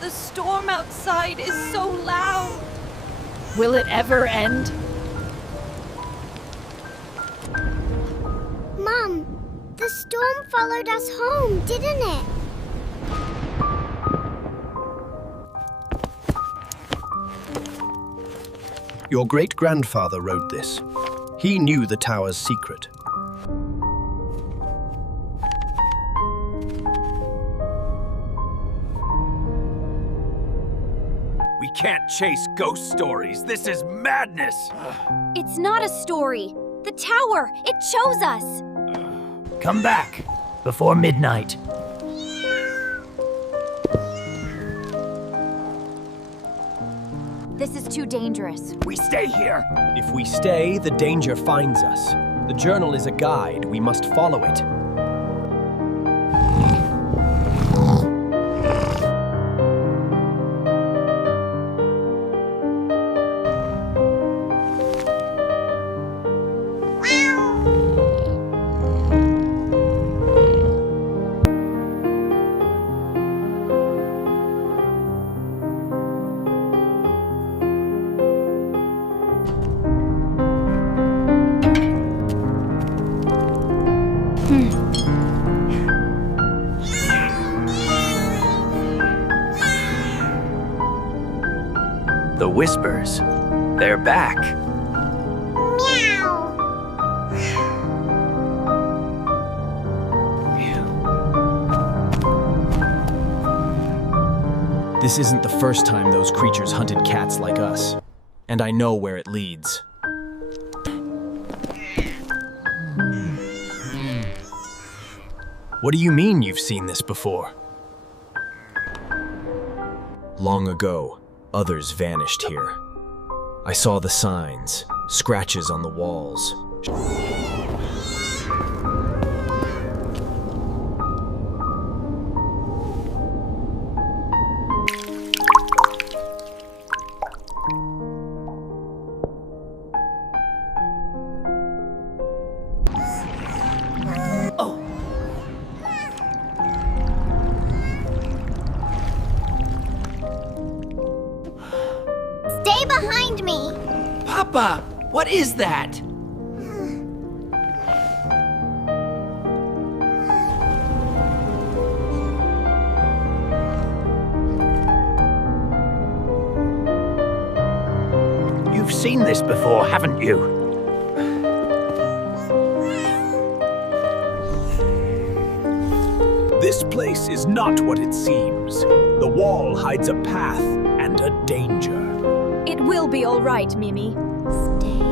The storm outside is so loud. Will it ever end? Mom, the storm followed us home, didn't it? Your great-grandfather wrote this. He knew the tower's secret. We can't chase ghost stories. This is madness. It's not a story. The tower, it chose us. Come back before midnight. This is too dangerous. We stay here. If we stay, the danger finds us. The journal is a guide. We must follow it. The Whispers. They're back. Meow. This isn't the first time those creatures hunted cats like us, and I know where it leads. What do you mean you've seen this before? Long ago, others vanished here. I saw the signs, scratches on the walls. Stay behind me. Papa, what is that? You've seen this before, haven't you? This place is not what it seems. The wall hides a path and a danger. It will be all right, Mimi. Stay